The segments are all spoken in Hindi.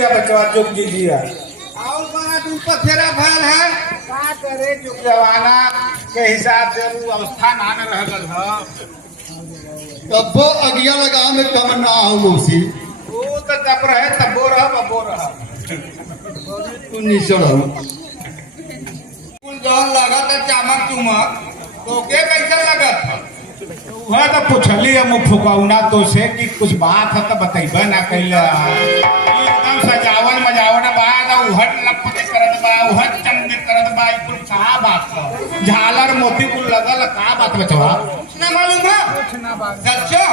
लीजिए बचवा, चुक दीजिए। और बड़ा दूर पर फेरा भयल है। का करे चुक जवाना के हिसाब से वो अवस्था ना न रह गल ह। तब्बो अगिया लगा में कम ना हो मौसी। वो तो जब रहे तब्बो रह बब्बो रह। तू निश्चल हो। कुल जौन लगा था चमक चुमक, तो के कैसा लगा था? वह तो पूछली है मुँह फुकौना तो से कि कुछ बात है तो बतैबे ना कैला। एकदम सजावल मजावल बाद उहट लपट करत बा, उहट चमक करत बा, कुल का बात है? झालर मोती कुल लगल का बात बचवा? ना मालूम है? कुछ ना बात। अच्छा,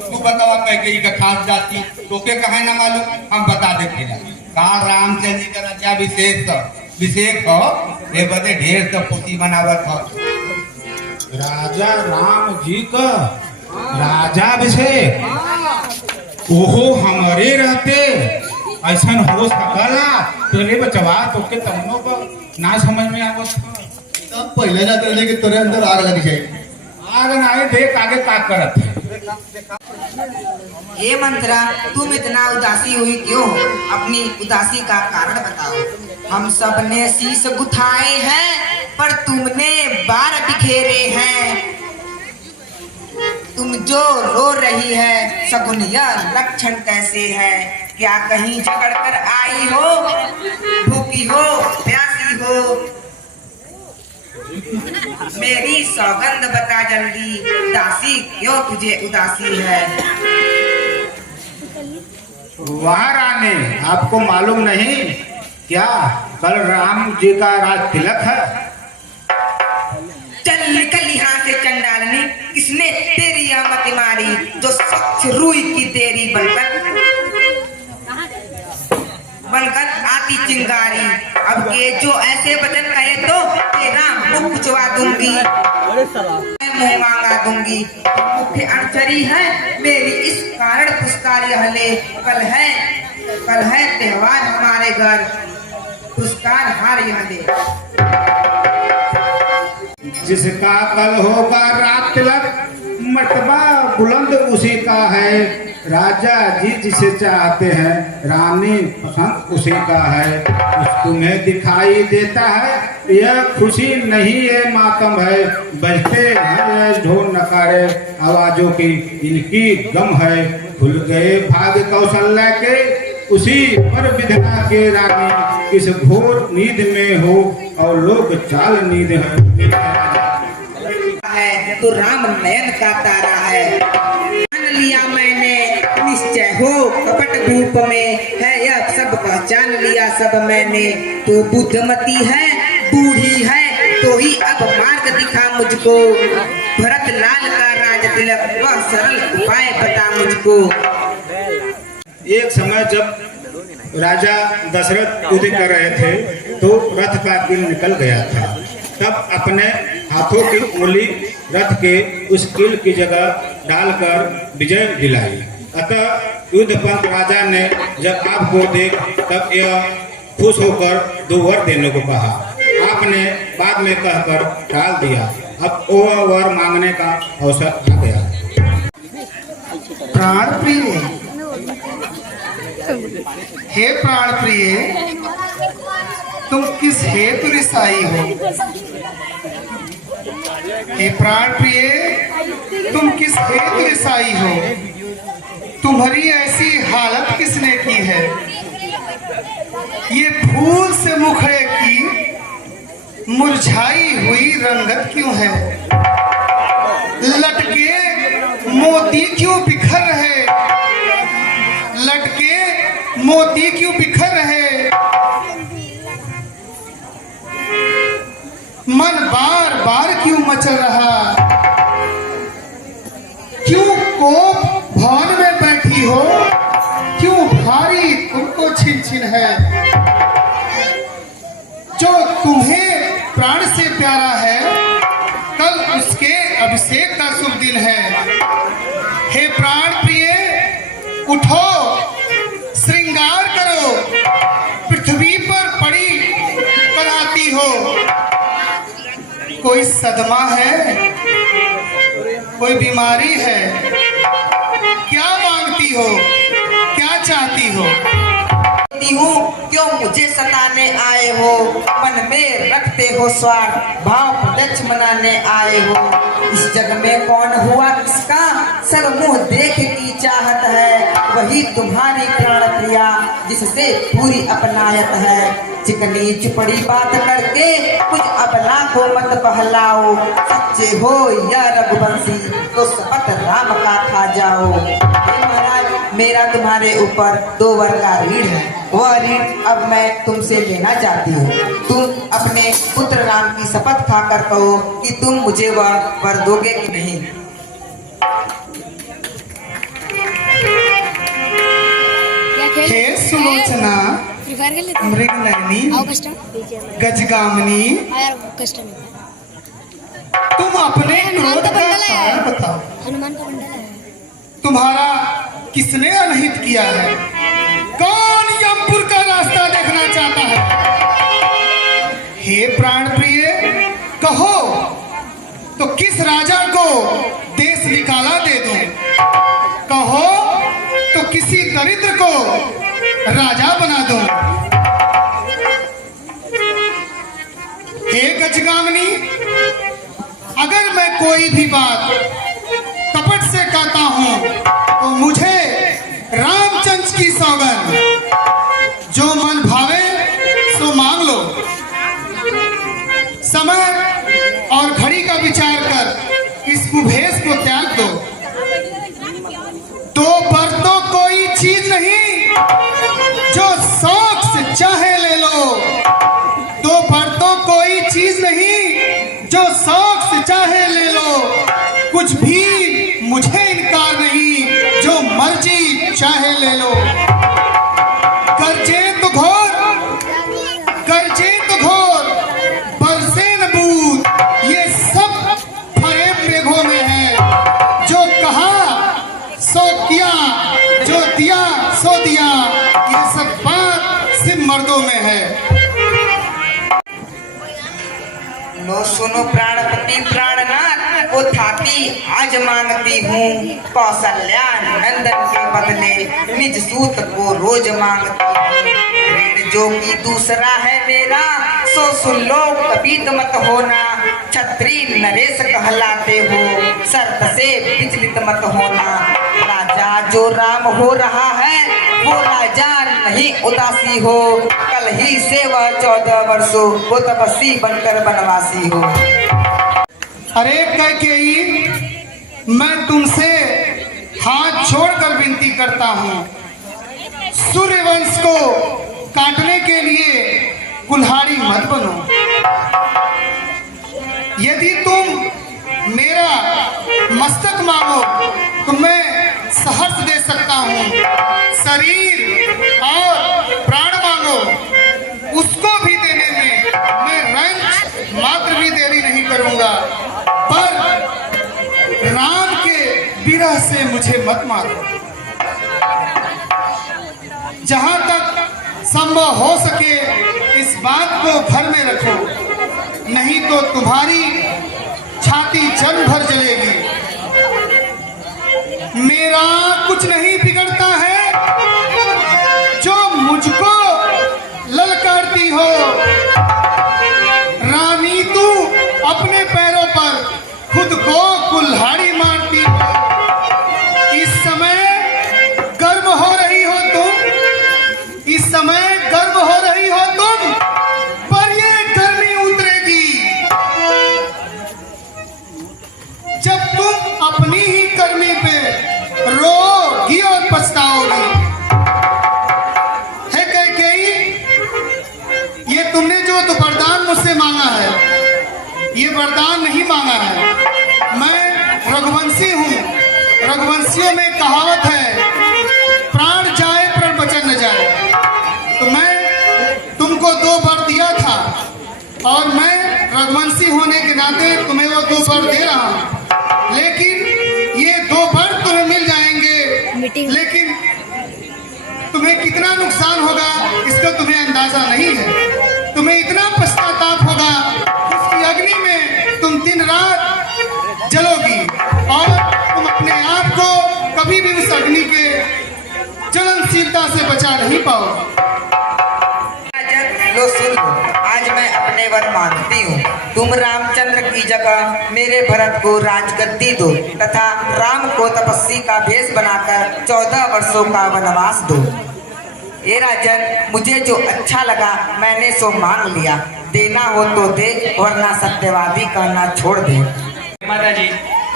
तू बतावा कह का खास जाति, तो के कहे ना मालूम, हम बता देते हैं। कहा रामचंद्र जी का राजा विशेष हो, ये बदे ढेर सब पोती बनावत हो। राजा राम जी का राजा अभिषेक, ओहो हमारे रहते ऐसा हो सकला? तोरे बचवा तो के तमनो को ना समझ में आवत। तब पहले जाते रहे कि तेरे अंदर आग लग जाए। आग ना आए, देख आगे का करत है। हे मंत्रा, तुम इतना उदासी हुई क्यों? अपनी उदासी का कारण बताओ। हम सब ने शीश गुथाए हैं, पर तुमने बार बिखेरे हैं। तुम जो रो रही है, सगुन यह लक्षण कैसे है? क्या कहीं झगड़ कर आई हो, भूखी हो, प्यासी हो? मेरी सौगंध बता जल्दी, दासी क्यों तुझे उदासी है? वाह रानी, आपको मालूम नहीं क्या कल राम जी का राज तिलक है? चल निकल यहाँ से चंडालनी, किसने तेरी आमत मारी जो स्वच्छ रूई की तेरी बनकर आती चिंगारी? अब के जो ऐसे वचन कहे तो तेरा मुख कुचवा दूंगी, मुंह मांगा दूंगी। मुख्य अक्षरी है मेरी इस कारण पुरस्कार यह ले। कल है त्योहार हमारे घर, पुरस्कार हार यह ले। जिसका कल होगा रात तिलक, मर्तबा बुलंद उसी का है। राजा जी जिसे चाहते हैं, रानी पसंद उसी का है। तुम्हें दिखाई देता है यह खुशी नहीं ये मातम है। बजते हैं ढोल नकारे आवाजों की, इनकी गम है। खुल गए भाग कौशल्या के, उसी पर विधना के रानी। इस घोर नींद में हो और लोग चाल नींद है तो राम नयन का तारा है। मान लिया मैंने निश्चय हो, कपट रूप में है यह सब पहचान लिया सब मैंने। तो बुद्धमती है, बूढ़ी है, तो ही अब मार्ग दिखा मुझको। भरत लाल का राज तिलक, वह सरल उपाय बता मुझको। एक समय जब राजा दशरथ युद्ध कर रहे थे तो रथ का कील निकल गया था। तब अपने हाथों की उंगली रथ के उस कील की जगह डालकर विजय दिलाई। अतः युद्ध पंत राजा ने जब आपको देख तब यह खुश होकर 2 वर देने को कहा। आपने बाद में कहकर टाल दिया। अब वह वर मांगने का अवसर आ गया। प्राण प्रिय, हे प्राण प्रिय, तुम किस हेतु रिसाई हो? हे प्राण प्रिय, तुम किस हेतु रिसाई हो? तुम्हारी ऐसी हालत किसने की है? ये फूल से मुखड़े की मुरझाई हुई रंगत क्यों है? लटके मोती क्यों बिखर रहे? लटके मोती क्यों बिखर रहे? मन बार बार क्यों मचल रहा? क्यों कोप भवन में बैठी हो? क्यों भारी तुमको छिन छिन है? जो तुम्हें प्राण से प्यारा है, कल उसके अभिषेक का शुभ दिन है। हे प्राण प्रिय, उठो, श्रृंगार करो, पृथ्वी पर पड़ी कराती हो। कोई सदमा है, कोई बीमारी है? क्या मांगती हो, क्या चाहती हो? सोचती हूँ क्यों मुझे सताने आए हो, मन में रखते हो स्वार्थ भाव प्रत्यक्ष मनाने आए हो। इस जग में कौन हुआ किसका सब मुंह देख की चाहत है, वही तुम्हारी प्राण प्रिया जिससे पूरी अपनायत है। चिकनी चुपड़ी बात करके कुछ अपना को मत बहलाओ, सच्चे हो या रघुवंशी तो शपथ राम का खा जाओ। हे महाराज, मेरा तुम्हारे ऊपर 2 वर का ऋण है, वह ऋण अब मैं तुमसे लेना चाहती हूँ। तुम अपने पुत्र राम की शपथ खाकर कहो कि तुम मुझे वह वर दोगे कि नहीं। हे सुलोचना, मृगनयनी, गजगामिनी, तुम अपने क्रोध का कारण बताओ। हनुमान का बंडल है। तुम्हारा किसने अनहित किया है? कौन यमपुर का रास्ता देखना चाहता है? हे प्राण प्रिय, कहो तो किस राजा को देश निकाला दे दूं? कहो तो किसी दरिद्र को राजा बना दूं। हे गजगामिनी, अगर मैं कोई भी बात कपट से कहता हूं तो मुझे रामचंद्र की सौगंध, जो मन भावे सो मांग लो। समय और घड़ी का विचार कर इस कुभेश को त्याग दो। तो पर तो कोई चीज नहीं जो शौक से चाहे ले लो। तो पर तो कोई चीज नहीं जो शौक से चाहे ले लो। कुछ भी मुझे इनकार नहीं, जो मर्जी चाहे ले लो। कर्जे तो घोर, कर्जे तो घोर, बरसे न बूंद, ये सब फरेब मेघों में है। जो कहा सो किया, जो दिया सो दिया, ये सब बात सिर्फ मर्दों में है। लो सुनो प्राणपति प्राणनाथ, वो थाती आज मांगती हूँ। कौशल्या नंदन के बदले निज सूत को रोज मांगती हूँ। ऋण जो कि दूसरा है मेरा, सो सुन लो कभी तो मत होना। छत्री नरेश कहलाते हो, शर्त से विचलित मत होना। राजा जो राम हो रहा है, वो राजा नहीं उदासी हो। कल ही से वह 14 वर्षों वो तपस्वी बनकर बनवासी हो। अरे कैकेयी, मैं तुमसे हाथ जोड़कर विनती करता हूँ, सूर्यवंश को काटने के लिए कुल्हाड़ी मत बनो। यदि तुम मेरा मस्तक मांगो तो मैं सहर्ष दे सकता हूँ। शरीर और प्राण मांगो, उसको भी देने में मैं रंच मात्र भी देरी नहीं करूँगा। पर राम के विरह से मुझे मत मारो। जहाँ तक संभव हो सके इस बात को घर में रखो, नहीं तो तुम्हारी छाती जल भर जलेगी। मेरा कुछ नहीं बिगड़ता है जो मुझको ललकारती हो। रानी तू अपने पैरों पर खुद को कुल्हाड़ी मारती हो। इस समय गर्व हो रही हो तुम, इस समय गर्व हो रही हो तुम, पर ये गर्मी उतरेगी जब तुम अपनी ही गर्मी पे रोगी और पछताओगी। है कैकेयी, ये तुमने जो तो वरदान मुझसे मांगा है, ये वरदान नहीं मांगा है। मैं रघुवंशी हूँ। रघुवंशियों में कहावत है, प्राण जाए पर वचन न जाए। तो मैं तुमको 2 वर दिया था और मैं रघुवंशी होने के नाते तुम्हें वो 2 वर दे रहा हूँ। लेकिन ये 2 वर तुम्हें मिल जाएंगे, लेकिन तुम्हें कितना नुकसान होगा इसका तुम्हें अंदाजा नहीं है। तुम्हें इतना पश्चाताप होगा, उसकी अग्नि में तुम दिन रात जलोगी और तुम अपने आप को कभी भी उस अग्नि के ज्वलनशीलता से बचा नहीं पाओगे। तुम रामचंद्र की जगह मेरे भरत को राजगद्दी दो तथा राम को तपस्वी का भेष बनाकर 14 वर्षों का वनवास दो। हे राजन, मुझे जो अच्छा लगा मैंने सो मांग लिया, देना हो तो दे वरना सत्यवादी कहना छोड़ दे। माता जी,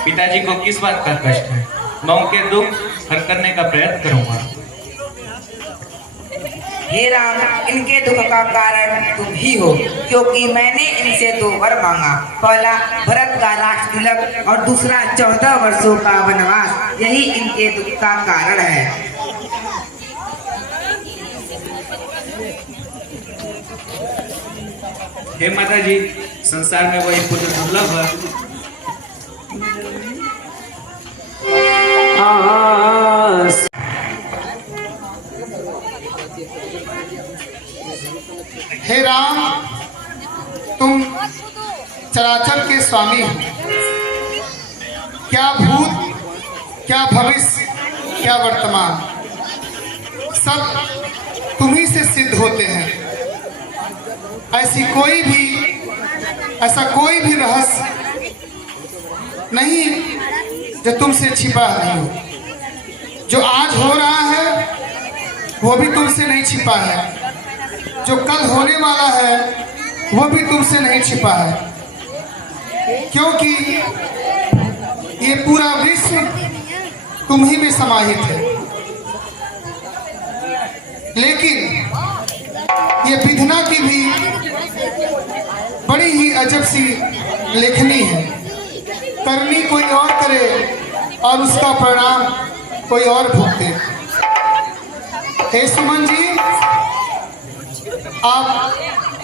पिताजी को किस बात का कष्ट है? मैं उनके दुख हल करने का प्रयत्न करूंगा। हे राम, इनके दुख का कारण तुम ही हो, क्योंकि मैंने इनसे 2 वर मांगा। पहला भरत का राज तिलक और दूसरा 14 वर्षों का वनवास। यही इनके दुख का कारण है। हे माता जी, संसार में वही पुत्र दुर्लभ है। हे राम, तुम चराचर के स्वामी हो। क्या भूत, क्या भविष्य, क्या वर्तमान, सब तुम्ही से सिद्ध होते हैं। ऐसा कोई भी रहस्य नहीं जो तुमसे छिपा नहीं हो। जो आज हो रहा है वो भी तुमसे नहीं छिपा है, जो कल होने वाला है वो भी तुमसे नहीं छिपा है, क्योंकि ये पूरा विश्व तुम ही में समाहित है। लेकिन ये विधना की भी बड़ी ही अजब सी लेखनी है। करनी कोई और करे और उसका परिणाम कोई और भुगते। हे सुमन जी, आप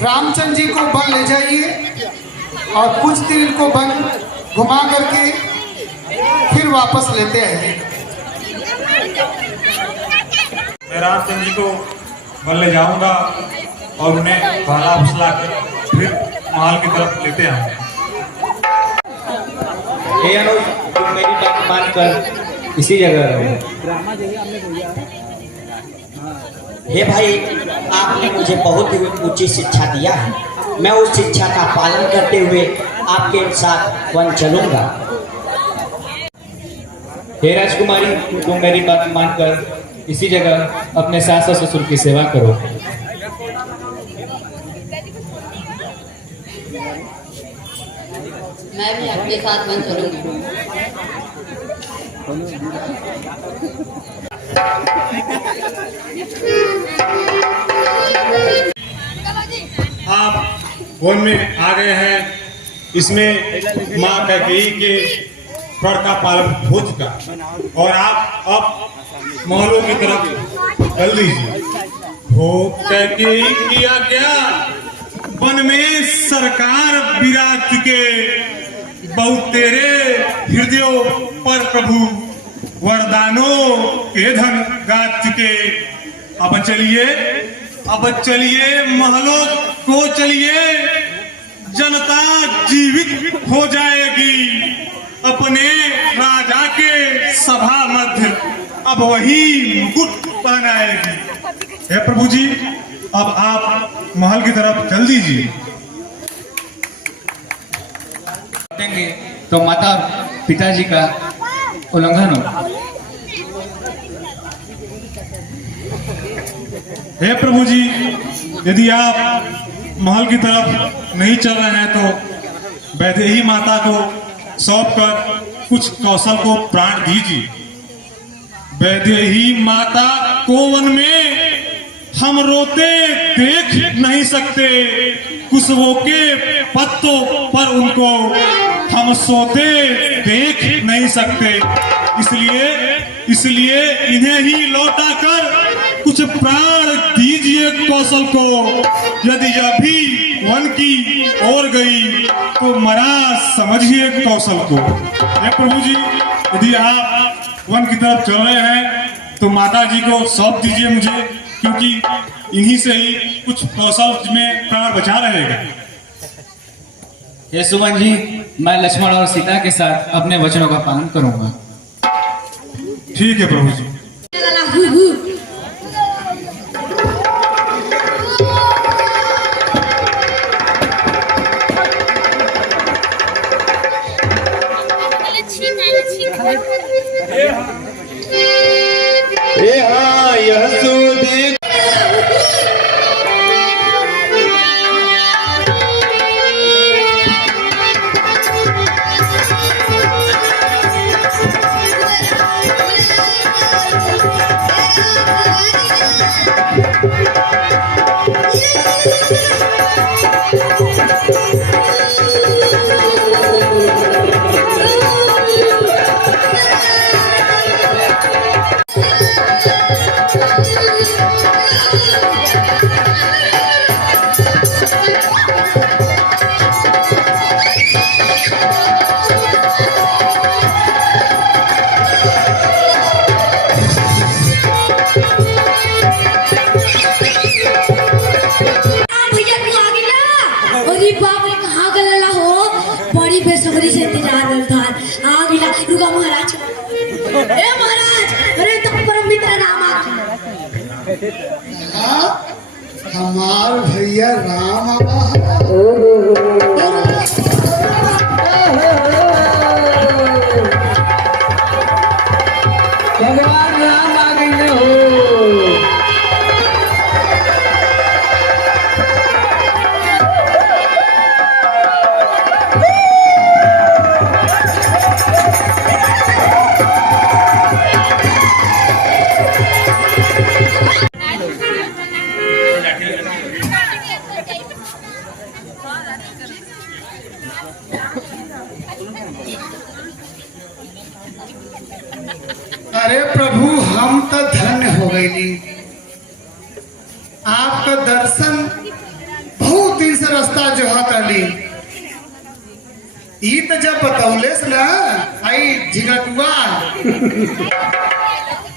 रामचंद्र जी को वन ले जाइए और कुछ दिन इनको वन घुमा करके फिर वापस लेते आइए। मैं रामचंद्र जी को वन ले जाऊंगा और उन्हें भाला फुसला कर फिर महल की तरफ लेते आऊंगा। हे अनुज, तुम मेरी बात मानकर इसी जगह रहो। हे भाई, आपने मुझे बहुत ही ऊंची शिक्षा दिया है। मैं उस शिक्षा का पालन करते हुए आपके साथ वन चलूंगा। हे राजकुमारी, तुम मेरी बात मानकर इसी जगह अपने सास और ससुर की सेवा करो। मैं भी आपके साथ वन चलूंगी। आप वन में आ गए हैं, इसमें माँ कैकेयी के फर का पालन हो चुका और आप अब महलों की तरफ चल दीजिए। हो कैकेयी की आज्ञा, वन में सरकार विराज चुके, बहुत तेरे हृदयों पर प्रभु वरदानों के धन गाज चुके। अब चलिए महलों को चलिए, जनता जीवित हो जाएगी। अपने राजा के सभा मध्य अब वही मुकुट पहनाएगी। हे प्रभु जी, अब आप महल की तरफ चल दीजिए। देंगे तो माता पिताजी का उल्लंघन हो। हे प्रभु जी, यदि आप महल की तरफ नहीं चल रहे हैं तो वैदेही माता को सौंप कर कुछ कौशल को प्राण दीजिए। वैदेही माता को वन में हम रोते देख नहीं सकते, कुसुमों के पत्तों पर उनको हम सोते देख नहीं सकते। इसलिए इन्हें ही लौटा कर कुछ प्राण दीजिए कौशल को। यदि यह भी वन की ओर गई तो मरा समझिए कौशल को। हे प्रभु जी, यदि आप वन की तरफ चल रहे हैं तो माता जी को सौंप दीजिए मुझे, क्योंकि इन्हीं से ही कुछ कौशल में प्राण बचा रहेगा। हे सुमन जी, मैं लक्ष्मण और सीता के साथ अपने वचनों का पालन करूंगा। ठीक है प्रभु जी। हाँ, हमार भैया राम आवा है। भगवान राम आ गए हो। अरे प्रभु, हम तो धन्य हो गई। आपका दर्शन बहुत दिन से रास्ता जो कर ली। ई तो जब बतौले से ना आई झिगटुआ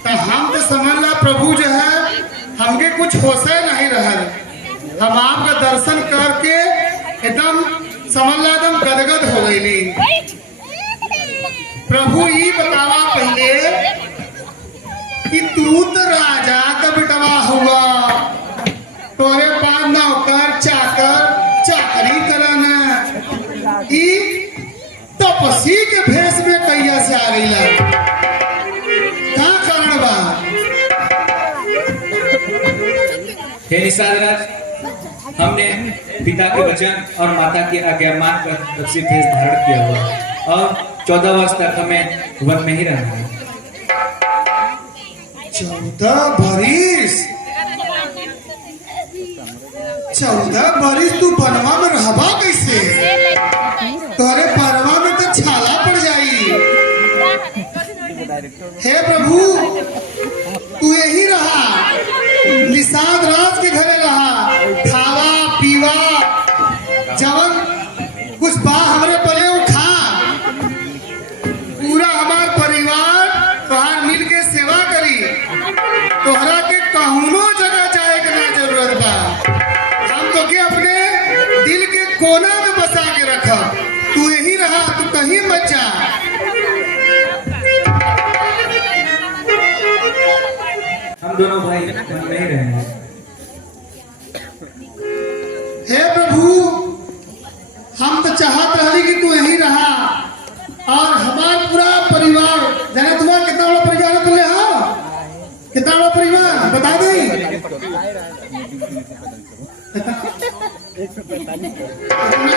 तो हम तो समझ ला प्रभु जो है हमके कुछ होशे नहीं रहल। हम आपका दर्शन करके एकदम समझ ला एकदम गदगद हो गई। प्रभु ये बतावा पहले कि तू तो राजा का बेटवा हुआ, तोरे पास नौकर चाकर चाकरी कराना, ई तपसी के भेष में कैया से आ गई ला। क्या कारण बा? हे निषाद राज, हमने पिता के वचन और माता की आज्ञा मानकर तपसी भेष धारण किया हुआ और 14 वर्ष तक हमें वन में ही रहना है। 14 बरिस? 14 बरिस तू बनवा में रहबा कैसे? तोरे परवा में तो छाला पड़ जाई। हे प्रभु, तू यही रहा, निषाद राज के घरे रहा, खावा पीवा जवन कुछ बा हमरे पले उठा, पूरा हमार परिवार तोहार मिल के सेवा करी। तोहरा के कहूनो जगह जाए के ना जरूरत बा। हम तो के अपने दिल के कोना में बसा के रखब। तू यही रहा, तू कहीं मत जा। हम दोनों भाई वन में ही रहेंगे। हे प्रभु, हम तो चाहत रही कि तू यही रहा और हमारा पूरा परिवार। जाने तुम्हारा कितना बड़ा परिवार तुमने? हाँ, कितना बड़ा परिवार बता दे। कितना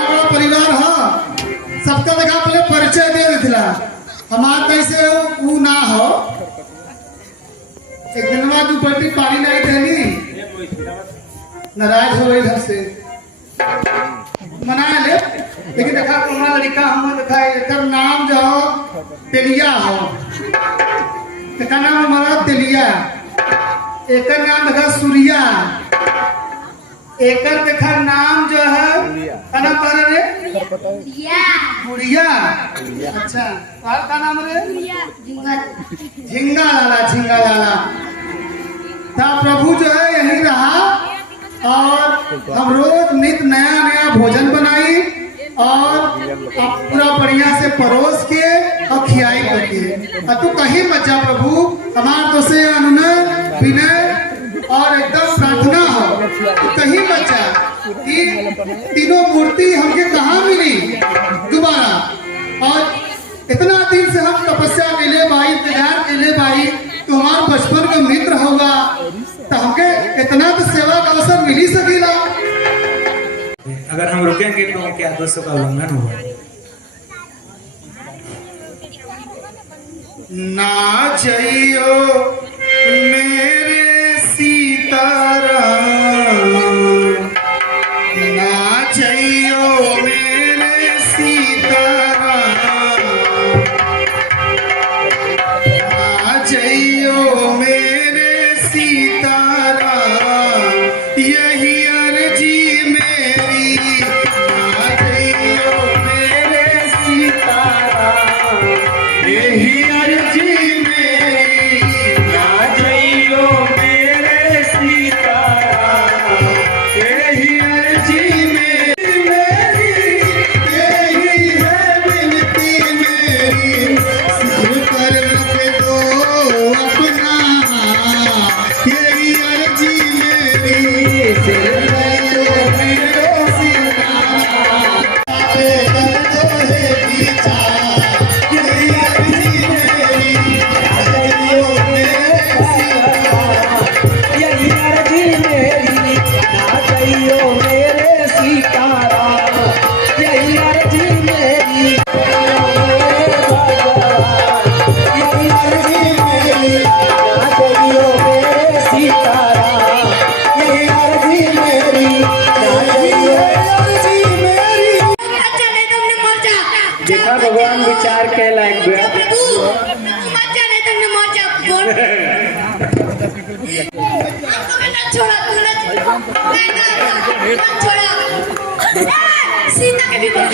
बड़ा परिवार? हाँ, सबका देखा पहले परिचय दे दिला। हमार कैसे वो ना हो। एक दिन बाद तू पलटी पानी नहीं देनी, नाराज हो गई हमसे, मना ले। लेकिन देखा तुम्हारा लड़का हम देखा एकर नाम जो हो तेलिया हो। एकर नाम हमारा तेलिया, एकर नाम देखा सूर्या, एकर देखा नाम जो है क्या नाम कह रहे रे? गुड़िया। अच्छा, और का नाम रे? झिंगा लाला। झिंगा लाला था। प्रभु जो है यही रहा और हम रोज नित नया नया भोजन बनाई और पूरा बढ़िया से परोस के और खियाई करके। और तू कहीं मत जा प्रभु, हमार तो से अनुनय विनय और एकदम प्रार्थना हो, तू कहीं मत जा। कि तीनों मूर्ति हमके कहाँ मिली दोबारा? और इतना दिन से हम तपस्या के लिए भाई, इंतजार के लिए भाई, तो हमारा बचपन का मित्र होगा तो हमके इतना तो सेवा का अवसर मिल ही सकेला। अगर हम रुकेंगे तो उनके आदेशों का उल्लंघन होगा। ना जाइयो मेरे सीताराम, ना जाइयो मेरे सीताराम, ना जाइयो मेरे सीताराम, यही अर्जी मेरी। ना जाइयो मेरे सीताराम, यही अर्जी मेरी। ना जाइयो मेरे सीताराम, यही अर्जी मेरी। यही है विनती मेरी, सिर पर रख दो अपना, यही अर्जी छोड़ा सीता के भी बोला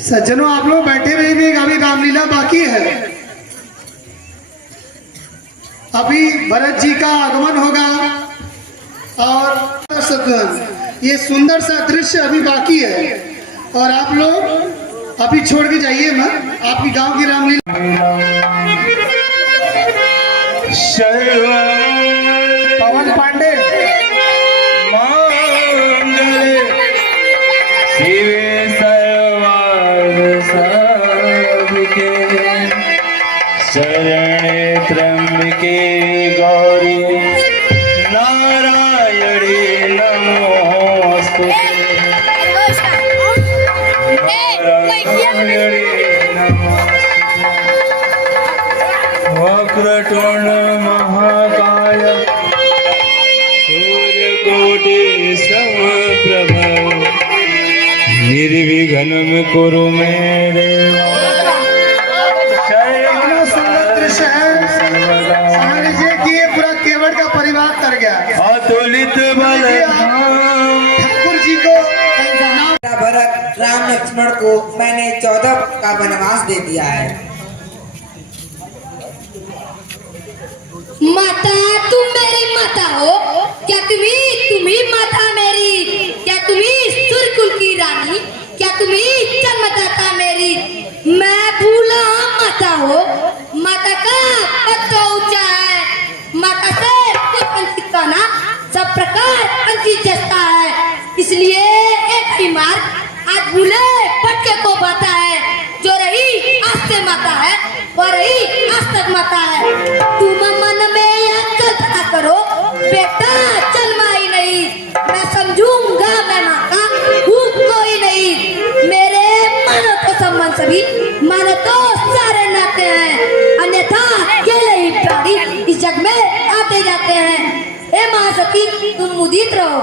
सज्जनों, आप लोग बैठे हुए भी अभी रामलीला बाकी है। अभी भरत जी का आगमन होगा और शत्रुघ्न, ये सुंदर सा दृश्य अभी बाकी है और आप लोग अभी छोड़ के जाइए मत। आपकी गांव की रामलीला पवन पांडे शरणे त्र्यंबके गौरी नारायणी नमोस्तुते नारायणी नमोस्तुते वक्रतुंड महाकाय सूर्यकोटि समप्रभ निर्विघ्नं कुरु मे देव। समझ लीजिए कि ये पूरा केवट का परिवार तर गया। अतुलित बल ठाकुर जी को भरत राम लक्ष्मण को मैंने 14 का वनवास दे दिया है। माता तुम मेरी माता हो क्या? तुम्ही माता मेरी क्या? तुम्ही सूर्यकुल की रानी क्या? तुम्ही जन्मदाता मेरी। मैं भूला माता हो, माता का पद तो ऊंचा है, माता से कुछ अंतिकाना सब प्रकार अंति जस्ता है। इसलिए एक ही मार्ग आज भूले भटके को बाता है। जो रही आज से माता है वो रही आज तक माता है। तुम मन में यह कल्पना करो बेटा जन्मा ही नहीं, मैं समझूंगा मैं माँ का भूख कोई नहीं। मेरे मानो तो संबंध सभी मानो तो सारे नाते हैं, अन्यथा अकेले ही प्राणी इस जग में आते जाते हैं। हे महासती तुम मुदित रहो,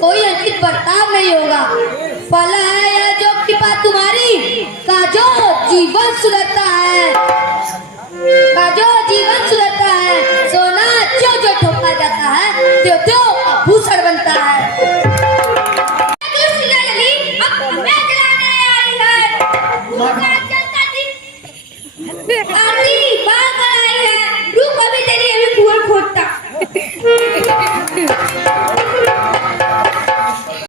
कोई अंकित बर्ताव नहीं होगा। फल है यह जो कृपा तुम्हारी का जो जीवन सुधरता है।